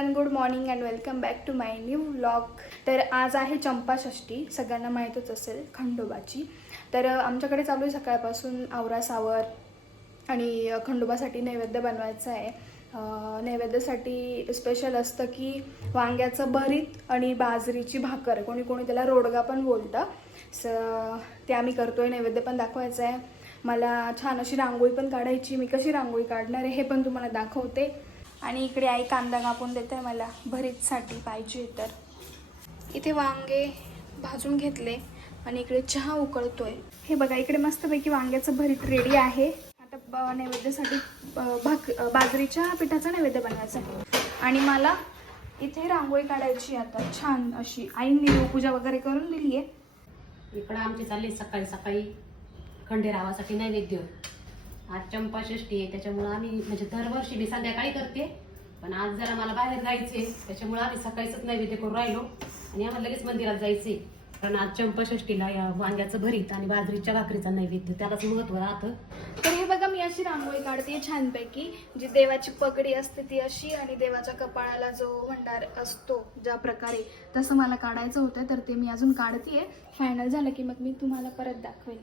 Everyone good morning and welcome back to my new vlog तर आज आहे चंपाषष्टी सगळ्यांना माहीतच असेल खंडोबाची. तर आमच्याकडे चालू आहे सकाळपासून आवरा सावर आणि खंडोबासाठी नैवेद्य बनवायचं आहे. नैवेद्यासाठी स्पेशल असतं की वांग्याचं भरीत आणि बाजरीची भाकर. कोणी कोणी त्याला रोडगा पण बोलतं. स ते आम्ही करतो आहे नैवेद्य पण दाखवायचं आहे. मला छान अशी रांगोळी पण काढायची. मी कशी रांगोळी काढणार आहे हे पण तुम्हाला दाखवते. आणि इकडे आई कांदा कापून देते मला. भरीतसाठी पाहिजे तर. इथे वांगे भाजून घेतले आणि इकडे चहा उकळतोय. हे बघा इकडे मस्तपैकी वांग्याचं भरीत रेडी आहे. आता नैवेद्यासाठी भाक बाजरीच्या पिठाचा नैवेद्य बनवायचा आणि मला इथे रांगोळी काढायची आता. छान अशी आईंनी पूजा वगैरे करून दिली आहे इकडं आमची चालली सकाळी सकाळी खंडेरावासाठी नैवेद्य. आज चंपाषष्ठी आहे त्याच्यामुळं आम्ही म्हणजे दरवर्षी मी संध्याकाळी करते. पण आज जरा मला बाहेर जायचे त्याच्यामुळे आम्ही सकाळीच नैवेद्य करून राहिलो. आणि आम्हाला लगेच मंदिरात जायचे कारण आज चंपाषष्ठीला या वांग्याचं भरीत आणि बाजरीच्या भाकरीचा नैवेद्य त्यालाच महत्त्व राहतं. तर हे बघा मी अशी रांगोळी काढते छानपैकी जी देवाची पगडी असते ती अशी आणि देवाच्या कपाळाला जो भंडार असतो ज्या प्रकारे तसं मला काढायचं होतं तर ते मी अजून काढते फायनल झालं की मग मी तुम्हाला परत दाखवेन.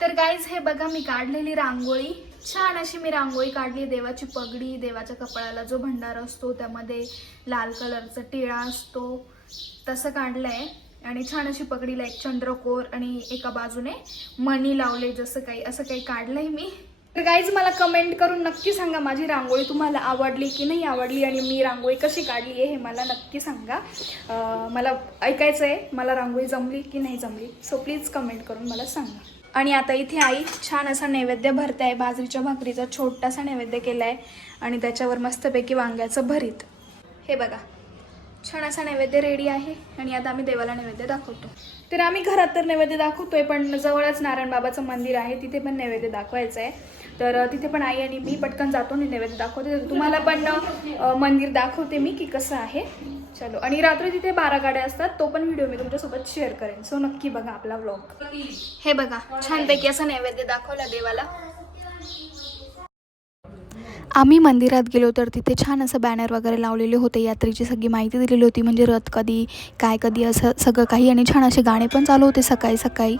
तर गाईज हे बघा मी काढलेली रांगोळी. छान अशी मी रांगोळी काढली. देवाची पगडी देवाच्या कपाळाला जो भंडार असतो त्यामध्ये लाल कलरचा टिळा असतो. तसं काढलंय. आणि छान अशी पगडीला एक चंद्रकोर आणि एका बाजूने मणी लावले जसं काही असं काही काढलंय मी. तर गाईज मला कमेंट करून नक्की सांगा माझी रांगोळी तुम्हाला आवडली की नाही आवडली आणि मी रांगोळी कशी काढली आहे हे मला नक्की सांगा. मला ऐकायचं आहे मला रांगोळी जमली की नाही जमली सो प्लीज कमेंट करून मला सांगा. आणि आता इथे आई छान असा नैवेद्य भरते आहे बाजरीच्या भाकरीचा छोटासा नैवेद्य केला आहे आणि त्याच्यावर मस्तपैकी वांग्याचं भरीत. हे बघा. छान असा नैवेद्य रेडी आहे आणि आता आम्ही देवाला नैवेद्य दाखवतो. तर आम्ही घरात तर नैवेद्य दाखवतोय पण जवळच नारायण बाबाचं मंदिर आहे तिथे पण नैवेद्य दाखवायचं आहे तर तिथे पण आई आणि मी पटकन जातो आणि नैवेद्य दाखवते. तर तुम्हाला पण मंदिर दाखवते मी की कसं आहे. चलो. आणि रात्री तिथे बारा गाड्या असतात तो पण व्हिडिओ मी तुमच्यासोबत शेअर करेन. सो नक्की बघा आपला व्लॉग हे बघा छानपैकी असं नैवेद्य दाखवला देवाला. आम्ही मंदिरात गेलो तर तिथे छान असं बॅनर वगैरे लावलेले होते. यात्रेची सगळी माहिती दिलेली होती. म्हणजे रथ कधी काय कधी असं सगळं काही. आणि छान असे गाणे पण चालू होते सकाळी सकाळी.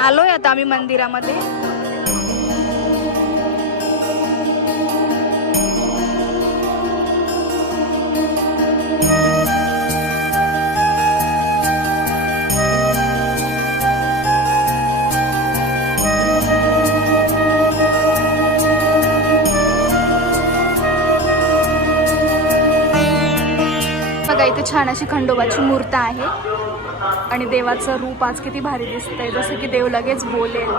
आलोय आता आम्ही मंदिरामध्ये. इथे छान अशी खंडोबाची मूर्त आहे. आणि देवाचं रूप आज किती भारी दिसतंय जसं की देव लगेच बोलेल.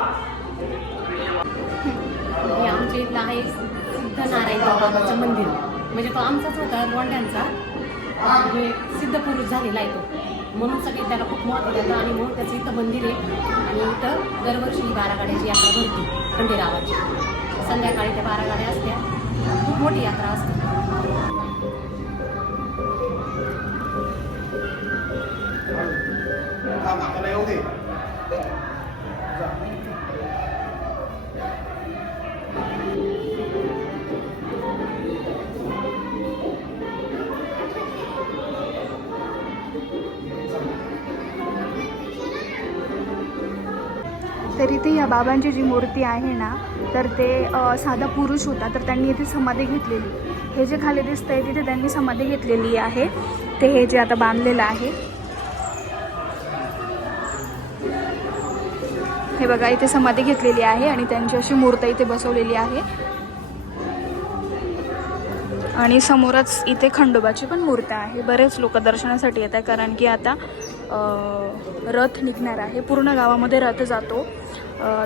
हे आमच्या इथलं आहे सिद्धनारायण बाबाचं मंदिर. म्हणजे तो आमचाच होता गोंड्यांचा. म्हणजे सिद्ध पुरुष झालेला आहे तो. म्हणून सगळे त्याला खूप महत्त्व देतं आणि म्हणून त्याचं इथं मंदिर आहे. आणि इथं दरवर्षी बारागाड्याची यात्रा भरते खंडेरावाची. संध्याकाळी त्या बारागाड्या असल्या खूप मोठी यात्रा असते. तर इथे या बाबांची जी मूर्ती आहे ना तर ते साधा पुरुष होता तर त्यांनी इथे समाधी घेतलेली. हे जे खाली दिसतंय तिथे त्यांनी समाधी घेतलेली आहे. ते हे जे आता बांधलेलं आहे हे बघा इथे समाधी घेतलेली आहे आणि त्यांची अशी मूर्त इथे बसवलेली आहे. आणि समोरच इथे खंडोबाची पण मूर्त आहे. बरेच लोक दर्शनासाठी येत आहे कारण की आता रथ निघणार आहे. पूर्ण गावामध्ये रथ जातो.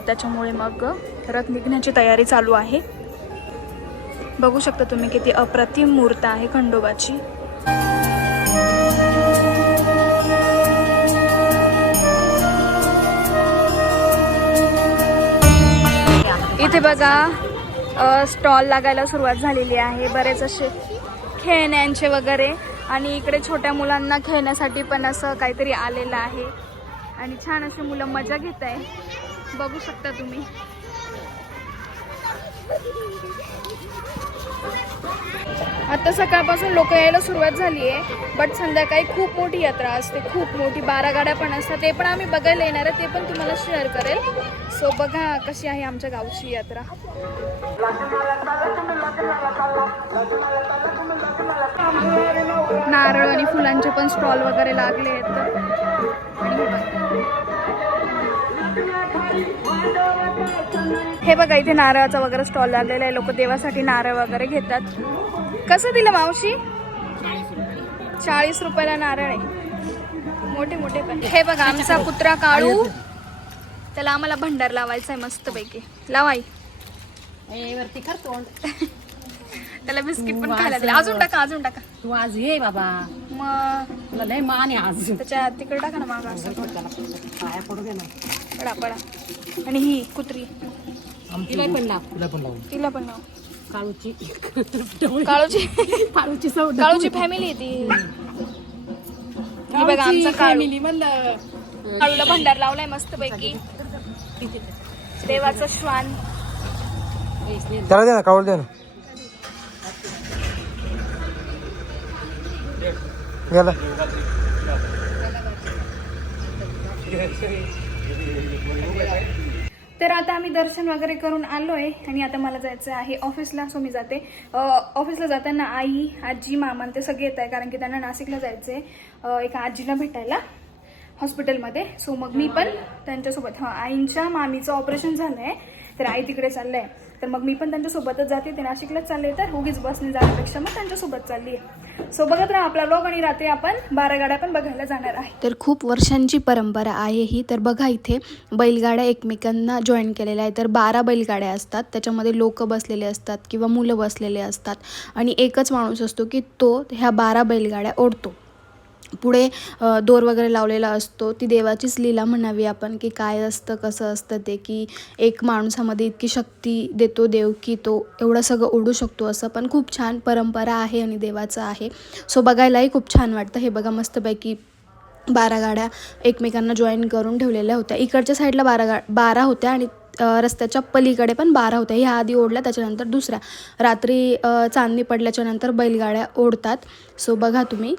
त्याच्यामुळे मग रथ निघण्याची तयारी चालू आहे. बघू शकता तुम्ही किती अप्रतिम मूर्त आहे खंडोबाची. इथे बघा स्टॉल लागायला सुरुवात झालेली आहे. बरेच असे खेळण्यांचे वगैरे. आणि इकडे छोट्या मुलांना खेळण्यासाठी पण असं काहीतरी आलेलं आहे. आणि छान अशी मुलं मजा घेत आहे बघू शकता तुम्ही. आता सकाळपासून लोक यायला सुरुवात झाली आहे बट संध्याकाळी खूप मोठी यात्रा असते खूप मोठी बारा गाड्या पण असतात ते पण आम्ही बघायला येणार आहे ते पण तुम्हाला शेअर करेल. सो बघा कशी आहे आमच्या गावची यात्रा. नारळ आणि फुलांचे पण स्टॉल वगैरे लागले आहेत. आणि हे बघा. इथे नारळाचा वगैरे स्टॉल लागलेला आहे. लोक देवासाठी नारळ वगैरे घेतात. कसं दिलं मावशी? चाळीस रुपयाला नारळ आहे. मोठे मोठे पण. हे बघा आमचा कुत्रा काळू. त्याला आम्हाला भंडार लावायचा आहे वरती कर तोंड त्याला बिस्किट पण खायला दिलं. अजून टाका अजून टाका. तू आज ये बाबा. मग? तुला लय मान आहे आज. त्याच्या तिकडे टाका ना मागा असं. पडू दे ना. पडा पडा. आणि ही कुत्री. तिला पण लाव. तिला पण नाव काळूची. काळूची? काळूची सौदा काळूची फॅमिली ती. ही बघा आमचा काळू. फॅमिली म्हणलं. काळूला भंडार लावलाय मस्त पैकी देवाचा श्वान. त्याला दे ना कावड दे ना. गेला. तर आता आम्ही दर्शन वगैरे करून आलोय आणि आता मला जायचं आहे ऑफिसला सो मी जाते. ऑफिसला जाताना आई आजी मामा ते सगळे येत आहे कारण की त्यांना नाशिकला जायचं आहे एका आजीला भेटायला हॉस्पिटलमध्ये. सो मग मी पण त्यांच्यासोबत हां आईंच्या मामीचं ऑपरेशन झालं आहे तर आई तिकडे चाललं आहे तर मग मी पण त्यांच्यासोबतच जाते. ते नाशिकलाच चालले तर उगीच बसने जाण्यापेक्षा मग त्यांच्यासोबत चालली आहे. सो बघत राहा आपला लोक आणि रात्री आपण बारा गाड्या पण बघायला जाणार आहे. तर खूप वर्षांची परंपरा आहे ही. तर बघा इथे बैलगाड्या एकमेकांना जॉईन केलेल्या आहे तर बारा बैलगाड्या असतात. त्याच्यामध्ये लोक बसलेले असतात किंवा मुलं बसलेले असतात. आणि एकच माणूस असतो की तो ह्या बारा बैलगाड्या ओढतो. पुढे दोर वगैरे लावलेला असतो. ती देवाचीच लीला म्हणावी आपण की काय असतं कसं असतं ते की एक माणसामध्ये इतकी शक्ती देतो देव की तो एवढं सगळं ओढू शकतो असं. पण खूप छान परंपरा आहे आणि देवाचं आहे. सो बघायलाही खूप छान वाटतं. हे बघा मस्तपैकी बारा गाड्या एकमेकांना जॉईन करून ठेवलेल्या होत्या. इकडच्या साईडला बारा गा बारा होत्या आणि रस्त्याच्या पलीकडे पण बारा होत्या. ह्या आधी ओढल्या त्याच्यानंतर दुसऱ्या. रात्री चांदणी पडल्याच्या नंतर बैलगाड्या ओढतात. सो बघा तुम्ही.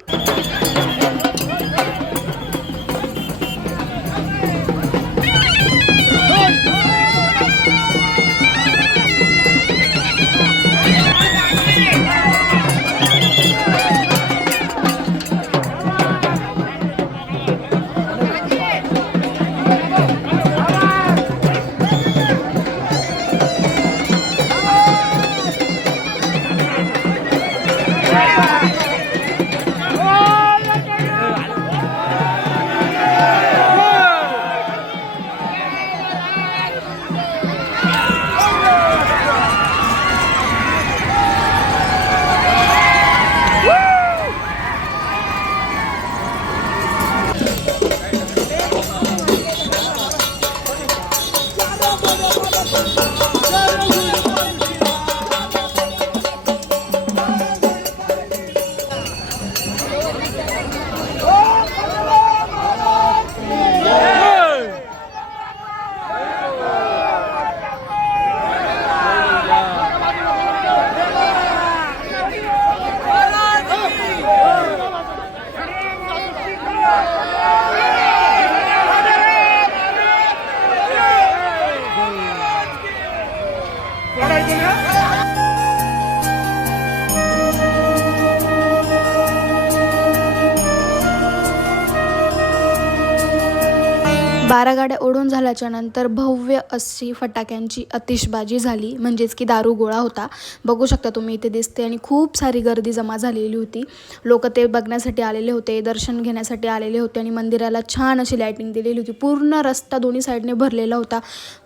बारा गाड्या ओढून झाल्याच्यानंतर भव्य अशी फटाक्यांची अतिशबाजी झाली. म्हणजेच की दारू गोळा होता. बघू शकता तुम्ही इथे दिसते आणि खूप सारी गर्दी जमा झालेली होती. लोक ते बघण्यासाठी आलेले होते दर्शन घेण्यासाठी आलेले होते आणि मंदिराला छान अशी लायटिंग दिलेली होती. पूर्ण रस्ता दोन्ही साईडने भरलेला होता.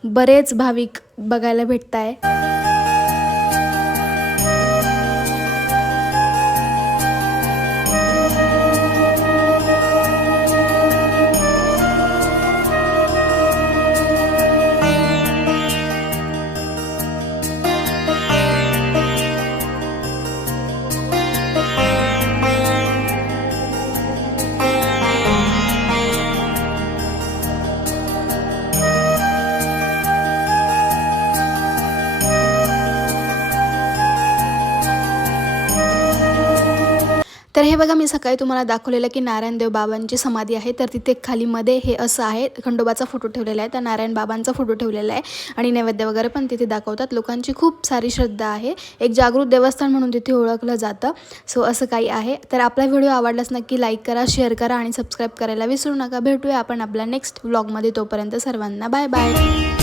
बरेच भाविक बघायला भेटत आहे तर हे बघा मी सकाळी तुम्हाला दाखवलेलं की नारायणदेव बाबांची समाधी आहे. तर तिथे खाली मध्ये हे असं आहे खंडोबाचा फोटो ठेवलेला आहे. तर नारायण बाबांचा फोटो ठेवलेला आहे आणि नैवेद्य वगैरे पण तिथे दाखवतात. लोकांची खूप सारी श्रद्धा आहे. एक जागृत देवस्थान म्हणून तिथे ओळखलं जातं. सो असं काही आहे. तर आपला व्हिडिओ आवडलाच नक्की लाईक करा शेअर करा आणि सबस्क्राईब करायला विसरू नका. भेटूया आपण आपल्या नेक्स्ट व्लॉगमध्ये तोपर्यंत सर्वांना बाय बाय